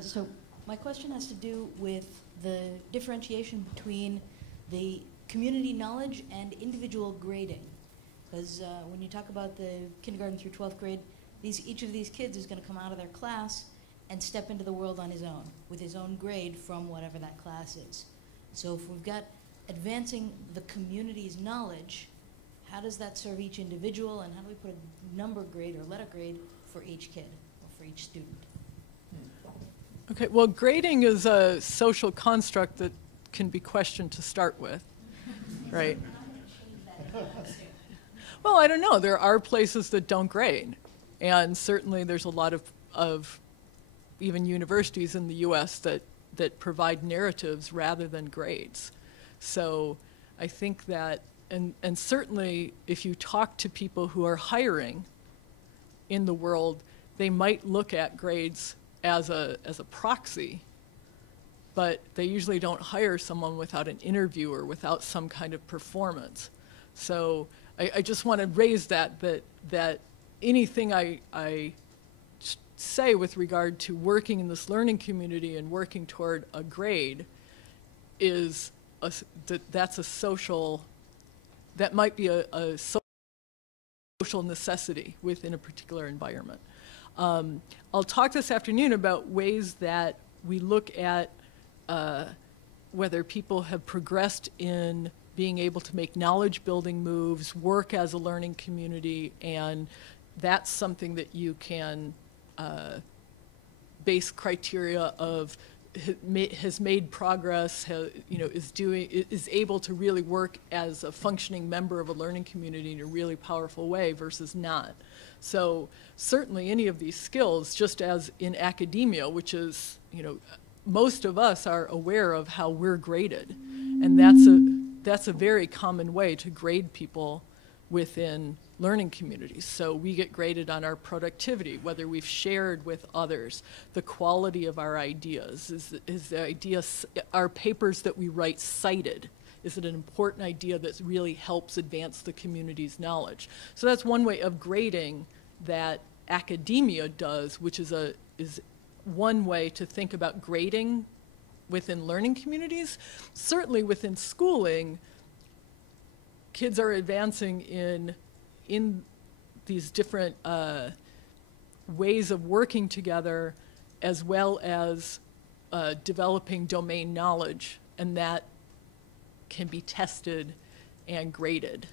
So my question has to do with the differentiation between the community knowledge and individual grading. Because when you talk about the kindergarten through 12th grade, each of these kids is going to come out of their class and step into the world on his own, with his own grade from whatever that class is. So if we've got advancing the community's knowledge, how does that serve each individual, and how do we put a number grade or letter grade for each kid or for each student? Okay, well, grading is a social construct that can be questioned to start with, right? Well, I don't know. There are places that don't grade, and certainly there's a lot of even universities in the U.S. that provide narratives rather than grades. So I think that, and certainly if you talk to people who are hiring in the world, they might look at grades as a proxy, but they usually don't hire someone without an interview or without some kind of performance. So I just want to raise that anything I say with regard to working in this learning community and working toward a grade is that's a social, that might be a social necessity within a particular environment. I'll talk this afternoon about ways that we look at whether people have progressed in being able to make knowledge building moves, work as a learning community, and that's something that you can base criteria of has made progress, is able to really work as a functioning member of a learning community in a really powerful way versus not. So certainly any of these skills, just as in academia, which is, most of us are aware of how we're graded, and that's a very common way to grade people within learning communities. So we get graded on our productivity, whether we've shared with others, the quality of our ideas, is the idea, our papers that we write cited, is it an important idea that really helps advance the community's knowledge? So that's one way of grading that academia does, which is one way to think about grading within learning communities. Certainly within schooling, kids are advancing in these different ways of working together, as well as developing domain knowledge, and that can be tested and graded.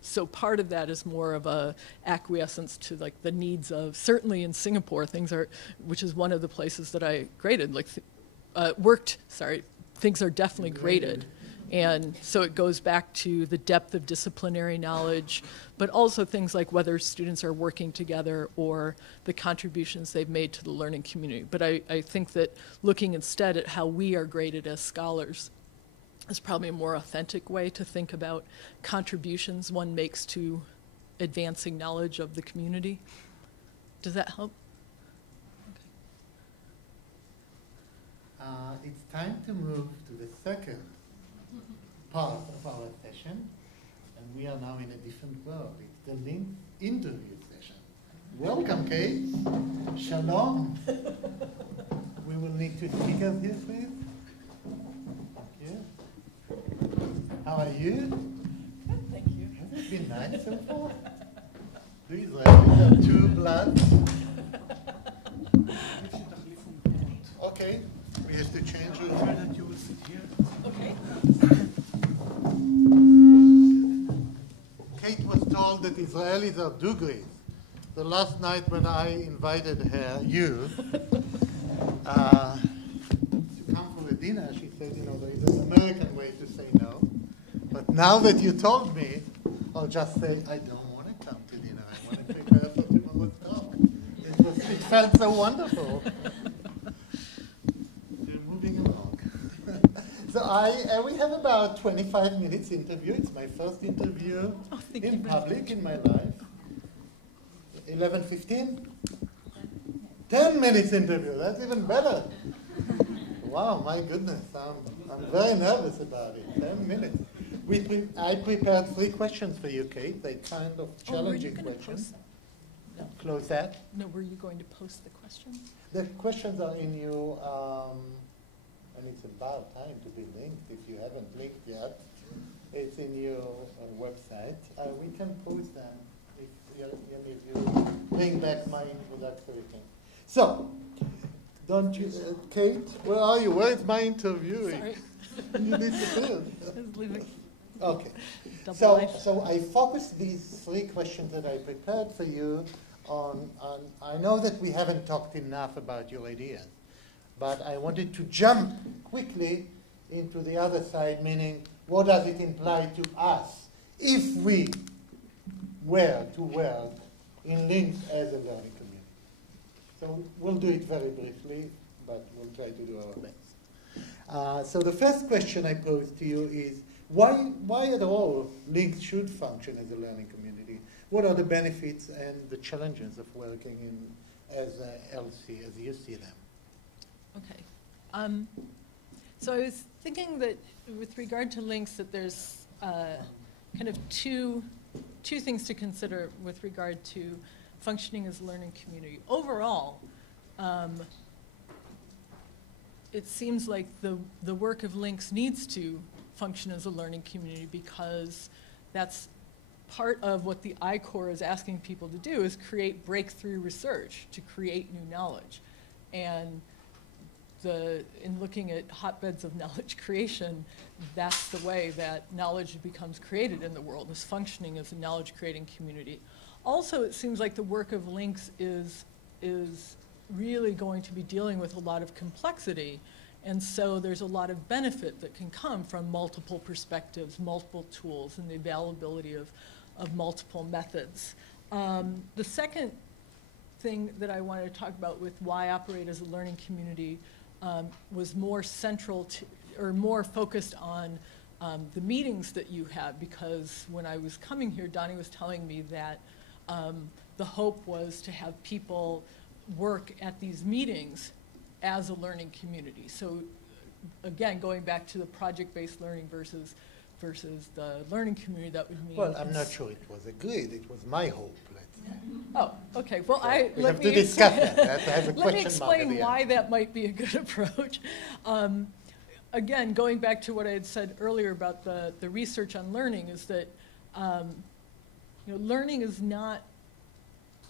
So part of that is more of a acquiescence to like the needs of, certainly in Singapore, which is one of the places that I graded, things are definitely graded. And so it goes back to the depth of disciplinary knowledge, but also things like whether students are working together or the contributions they've made to the learning community. But I think that looking instead at how we are graded as scholars is probably a more authentic way to think about contributions one makes to advancing knowledge of the community. Does that help? Okay. It's time to move to the second part of our session, and we are now in a different world. It's the link interview session. Welcome, Kate. Shalom. We will need two speakers here, please. Thank you. How are you? Good, thank you. Has it been nice so far? Do Israelis have two bloods? Okay, we have to change it. That you will sit here. Okay. Kate was told that Israelis are do-goodies. The last night when I invited her, to come for a dinner, she said, there is an American way to say no. But now that you told me, I'll just say, I don't want to come to dinner. I want to prepare for tomorrow's talk. It felt so wonderful. You're moving along. So we have about 25 minutes interview. It's my first interview in public in my life. 11:15? 10 minutes interview. That's even better. Wow, my goodness. I'm very nervous about it. 10 minutes. I prepared 3 questions for you, Kate. They're kind of challenging questions. No. Close that. No, were you going to post the questions? The questions are in your, and it's about time to be linked. If you haven't linked yet, it's in your website. We can post them if you bring back my introductory thing. So, don't you, Kate, where are you? Where is my interview? Sorry. You disappeared. Okay. So I focused these 3 questions that I prepared for you on, I know that we haven't talked enough about your ideas, but I wanted to jump quickly into the other side, meaning what does it imply to us if we were to work in links as a learning community. So we'll do it very briefly, but we'll try to do our best. So the first question I pose to you is, why at all links should function as a learning community? What are the benefits and the challenges of working in as a LC as you see them? Okay. So I was thinking that with regard to links that there's kind of two things to consider with regard to functioning as a learning community. Overall, it seems like the work of links needs to function as a learning community because that's part of what the I-Corps is asking people to do is create breakthrough research, to create new knowledge. And in looking at hotbeds of knowledge creation, that's the way that knowledge becomes created in the world, is functioning as a knowledge-creating community. Also, it seems like the work of links is really going to be dealing with a lot of complexity, and so there's a lot of benefit that can come from multiple perspectives, multiple tools, and the availability of multiple methods. The second thing that I wanted to talk about with why operate as a learning community was more central to, or more focused on the meetings that you have, because when I was coming here, Donnie was telling me that the hope was to have people work at these meetings as a learning community. So again, going back to the project-based learning versus the learning community, that would mean... Well, I'm not sure it was agreed. It was my hope, let's say. Oh, okay. Well, so we have to discuss that. I have a let me question mark at explain the why end. that might be a good approach. Again, going back to what I had said earlier about the research on learning is that learning is not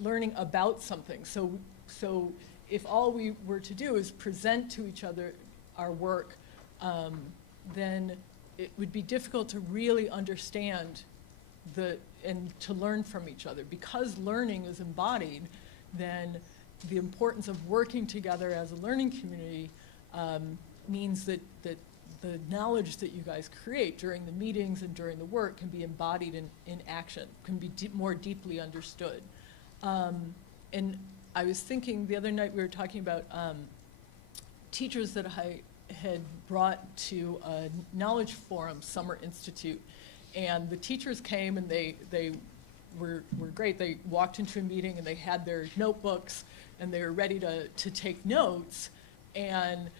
learning about something. So if all we were to do is present to each other our work, then it would be difficult to really understand and to learn from each other. Because learning is embodied, then the importance of working together as a learning community means that the knowledge that you guys create during the meetings and during the work can be embodied in action, can be more deeply understood. And I was thinking the other night we were talking about teachers that I had brought to a Knowledge Forum Summer Institute. And the teachers came and they were great. They walked into a meeting and they had their notebooks and they were ready to take notes. And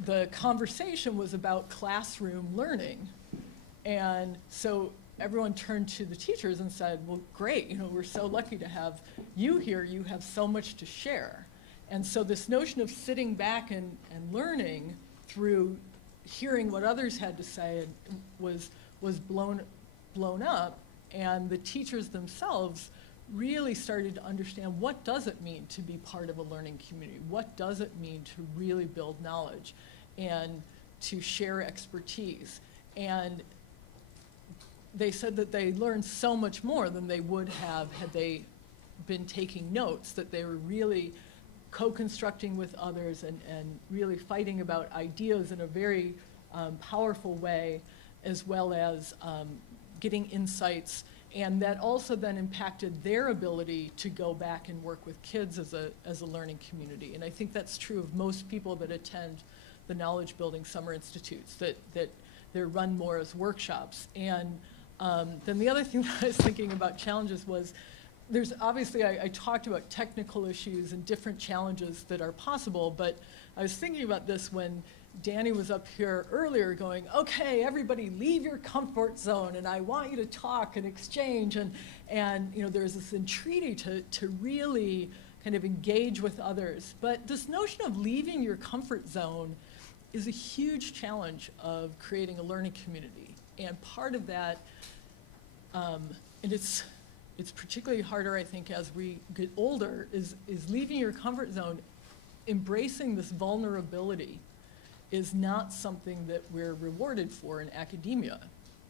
the conversation was about classroom learning. And so everyone turned to the teachers and said, well, great, you know, we're so lucky to have you here. You have so much to share. And so this notion of sitting back and learning through hearing what others had to say was blown up, and the teachers themselves really started to understand, what does it mean to be part of a learning community? What does it mean to really build knowledge and to share expertise? And they said that they learned so much more than they would have had they been taking notes, that they were really co-constructing with others and really fighting about ideas in a very powerful way, as well as getting insights. And that also then impacted their ability to go back and work with kids as a learning community. And I think that's true of most people that attend the knowledge building summer institutes, that they're run more as workshops. And then the other thing that I was thinking about challenges was, there's obviously, I talked about technical issues and different challenges that are possible, but I was thinking about this when Danny was up here earlier going, okay, everybody leave your comfort zone, and I want you to talk and exchange, and you know, there's this entreaty to really kind of engage with others. But this notion of leaving your comfort zone is a huge challenge of creating a learning community. And part of that, and it's particularly harder, I think, as we get older, is leaving your comfort zone. Embracing this vulnerability is not something that we're rewarded for in academia.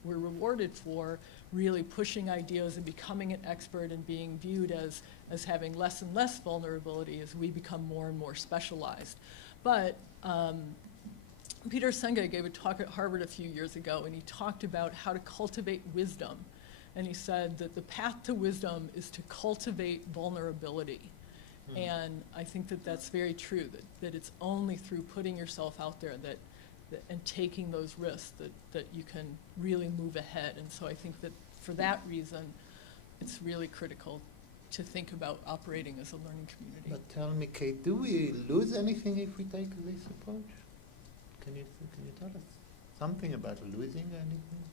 We're rewarded for really pushing ideas and becoming an expert and being viewed as having less and less vulnerability as we become more and more specialized. But Peter Senge gave a talk at Harvard a few years ago, and he talked about how to cultivate wisdom. And he said that the path to wisdom is to cultivate vulnerability. And I think that that's very true, that it's only through putting yourself out there and taking those risks that you can really move ahead. And so I think that for that reason, it's really critical to think about operating as a learning community. But tell me, Kate, do we lose anything if we take this approach? Can you tell us something about losing anything?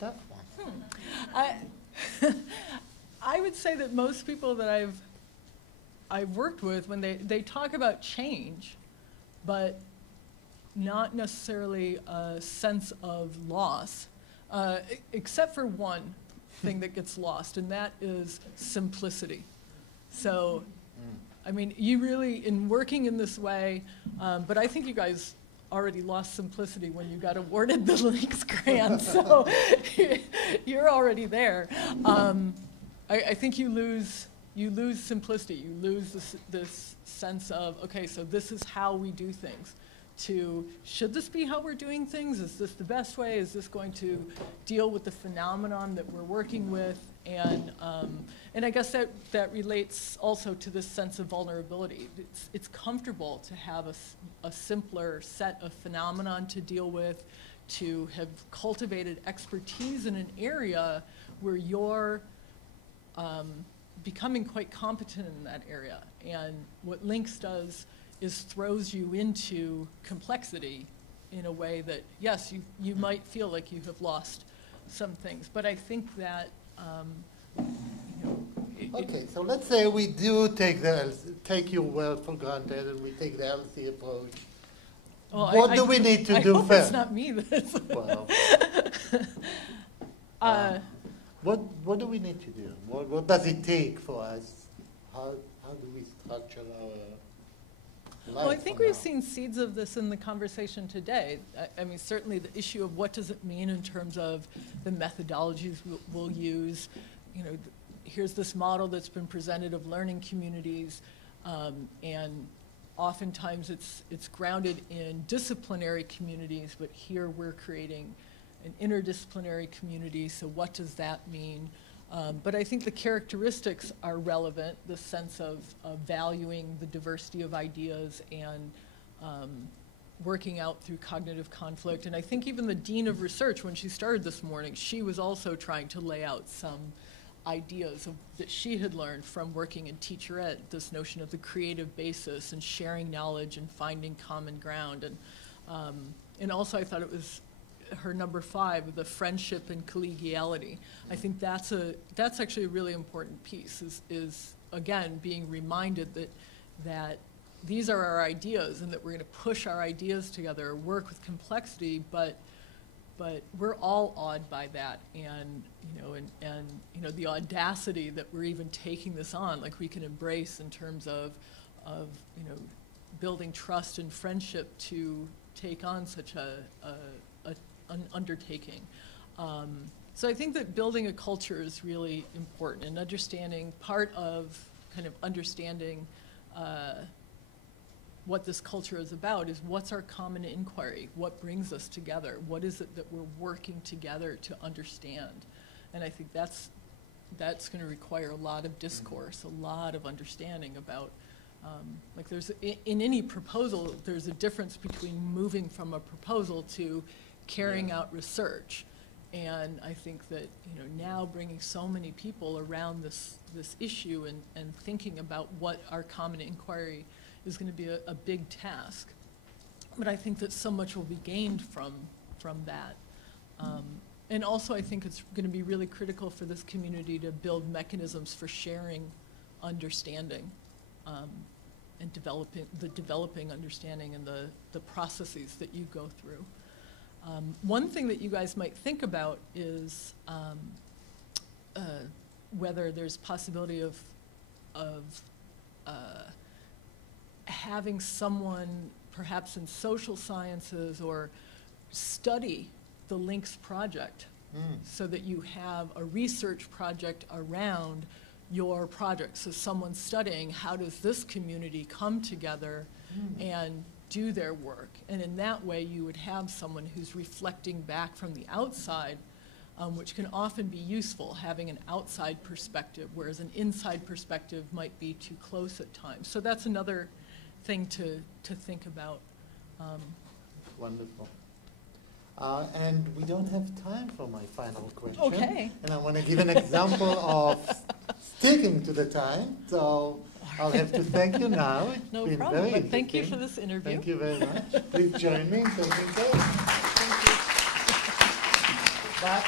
Tough one. I would say that most people that I've worked with, when they talk about change, but not necessarily a sense of loss, except for one thing that gets lost, and that is simplicity. So, I mean, you really, in working in this way, but I think you guys already lost simplicity when you got awarded the Links grant, so you're already there. I think you lose simplicity. You lose this sense of, okay, so this is how we do things. To, should this be how we're doing things? Is this the best way? Is this going to deal with the phenomenon that we're working with? And I guess that relates also to this sense of vulnerability. It's comfortable to have a simpler set of phenomenon to deal with, to have cultivated expertise in an area where you're becoming quite competent in that area. And what Links does is throws you into complexity in a way that, yes, you might feel like you have lost some things, but I think that, okay, so let's say we do take your word for granted and we take the healthy approach. Well, what do we need to do first? It's not me. Well, what do we need to do? What does it take for us? How do we structure our life? Well, I think we've seen seeds of this in the conversation today. I mean, certainly the issue of what does it mean in terms of the methodologies we'll use. You know, here's this model that's been presented of learning communities, and oftentimes it's grounded in disciplinary communities, but here we're creating an interdisciplinary community, so what does that mean? But I think the characteristics are relevant, the sense of valuing the diversity of ideas and working out through cognitive conflict. And I think even the dean of research, when she started this morning, she was also trying to lay out some ideas that she had learned from working in teacher ed, this notion of the creative basis and sharing knowledge and finding common ground. And also I thought it was her number 5, the friendship and collegiality. I think that's actually a really important piece, is again, being reminded that these are our ideas and that we're going to push our ideas together, work with complexity, but we're all awed by that, and the audacity that we're even taking this on, like we can embrace in terms of building trust and friendship to take on such an undertaking. So I think that building a culture is really important, and understanding, part of kind of understanding what this culture is about is what's our common inquiry, what brings us together, what is it that we're working together to understand. And I think that's going to require a lot of discourse, a lot of understanding about, like there's, in any proposal, there's a difference between moving from a proposal to carrying out research. And I think that now bringing so many people around this issue and thinking about what our common inquiry is going to be a big task. But I think that so much will be gained from that. And also I think it's going to be really critical for this community to build mechanisms for sharing understanding and developing understanding and the processes that you go through. One thing that you guys might think about is whether there's possibility of having someone perhaps in social sciences or study the Links project so that you have a research project around your project. So someone studying how does this community come together and do their work. And in that way you would have someone who's reflecting back from the outside, which can often be useful, having an outside perspective, whereas an inside perspective might be too close at times. So that's another thing to think about. Wonderful. And we don't have time for my final question. Okay. And I want to give an example of sticking to the time. So I'll have to thank you now. It's No been problem, very but thank you for interesting. this interview. Thank you very much. Please join me in thanking. But